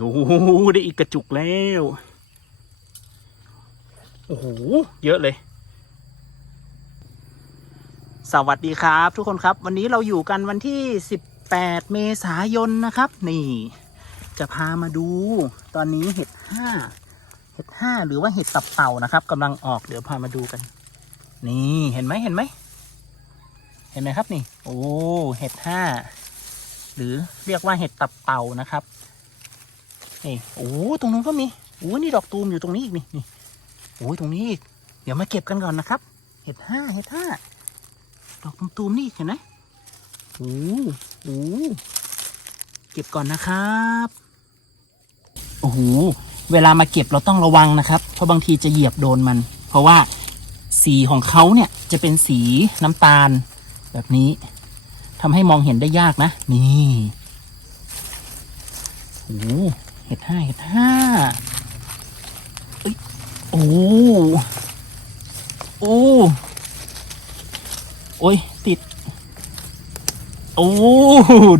โอ้โหได้อีกกระจุกแล้ว โอ้โห เยอะเลย สวัสดีครับ ทุกคนครับ วันนี้เราอยู่กันวันที่ 18 เมษายนนะครับ นี่ จะพามาดู ตอนนี้เห็ดห้าเห็ดห้าหรือว่าเห็ดตับเต่านะครับกำลังออกเดี๋ยวพามาดูกัน นี่เห็นไหมเห็นไหมเห็นไหมครับนี่ โอ้เห็ดห้าหรือเรียกว่าเห็ดตับเต่านะครับ นี่โอ้ตรงนู้นก็มีโอ้นี่ดอกตูมอยู่ตรงนี้อีกนี่นี่โอ้ยตรงนี้อีกเดี๋ยวมาเก็บกันก่อนนะครับ เห็ดห้าเห็ดห้าดอกตูมนี่เห็นไหมโอ้โหเก็บก่อนนะครับโอ้โหเวลามาเก็บเราต้องระวังนะครับ เพราะบางทีจะเหยียบโดนมัน เพราะว่าสีของเขาเนี่ยจะเป็นสีน้ำตาล แบบนี้ทำให้มองเห็นได้ยากนะ นี่โอ้ เห็ดห้าเห็ดห้าเอ้ยโอ้โอ้โอ้ยติด โอ้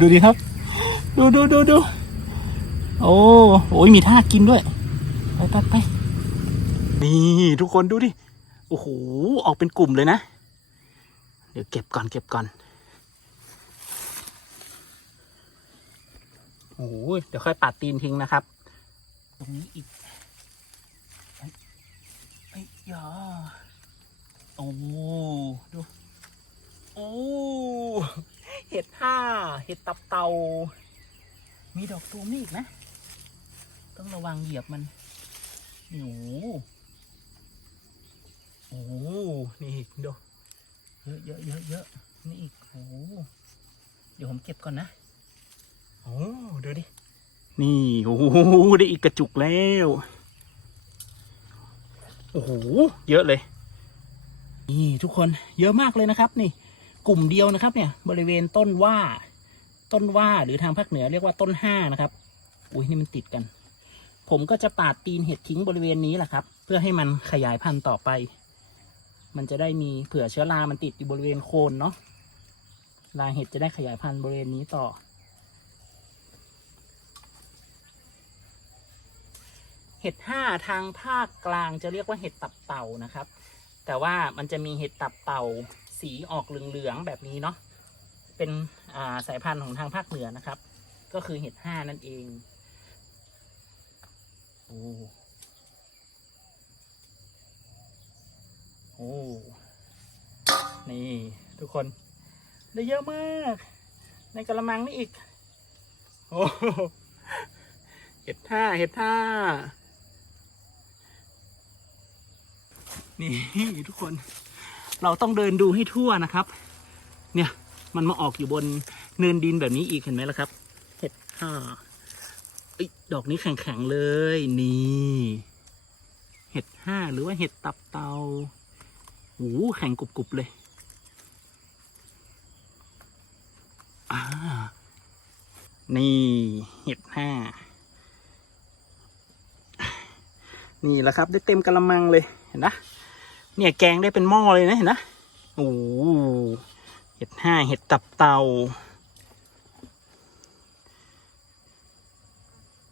ดูดิครับ ดูดูดูดูโอ้โอ้ยมีท่ากินด้วย ไปไปไปนี่ทุกคนดูดิ โอ้โห ออกเป็นกลุ่มเลยนะ เดี๋ยวเก็บก่อนเก็บก่อน โอ้โหเดี๋ยวค่อยปัดตีนทิ้งนะครับ ตรงนี้อีกไอ้ยาโอ้ดูโอ้เห็ดห้าเห็ดตับเตา มีดอกตูมนี่อีกนะ ต้องระวังเหยียบมันโอ้โหโอ้นี่อีกดูเยอะเยอะเยอะเยอะนี่อีกโอ้เดี๋ยวผมเก็บก่อนนะ โอ้ดูดิ นี่โอ้โหได้อีกกระจุกแล้ว โอ้โหเยอะเลย นี่ทุกคนเยอะมากเลยนะครับ นี่ กลุ่มเดียวนะครับ เนี่ย บริเวณต้นว่า ต้นว่าหรือทางภาคเหนือเรียกว่าต้นห้านะครับ อุ้ยนี่มันติดกัน ผมก็จะปาดตีนเห็ดทิ้งบริเวณนี้แหละครับ เพื่อให้มันขยายพันธุ์ต่อไป มันจะได้มีเผื่อเชื้อรา มันติดอยู่บริเวณโคนเนาะลาเห็ดจะได้ขยายพันธุ์บริเวณนี้ต่อ ห็ดห้าทางภาคกลางจะเรียกว่าเห็ดตับเต่านะครับ แต่ว่ามันจะมีเห็ดตับเต่าสีออกเหลืองๆแบบนี้เนาะเป็นาสายพันธุ์ของทางภาคเหนือนะครับ ก็คือเห็ดห้านั่นเองโอ้โอ้นี่ทุกคน ได้เยอะมาก ในกระมังนี่อีก โอ้เห็ดห้าเห็ดห้า นี่ทุกคน เราต้องเดินดูให้ทั่วนะครับ เนี่ยมันมาออกอยู่บนเนินดินแบบนี้อีกเห็นไหมล่ะครับเห็ดห้าดอกนี้แข็งๆเลยนี่เห็ดห้าหรือว่าเห็ดตับเตาโอ้แข็งกรุบๆเลยอ่านี่ เห็ดห้า นี่แหละครับ ได้เต็มกระมังเลย เห็นนะ เนี่ยแกงได้เป็นหม้อเลยนะเห็นนะโอ้โหเห็ดห้าเห็ดตับเตา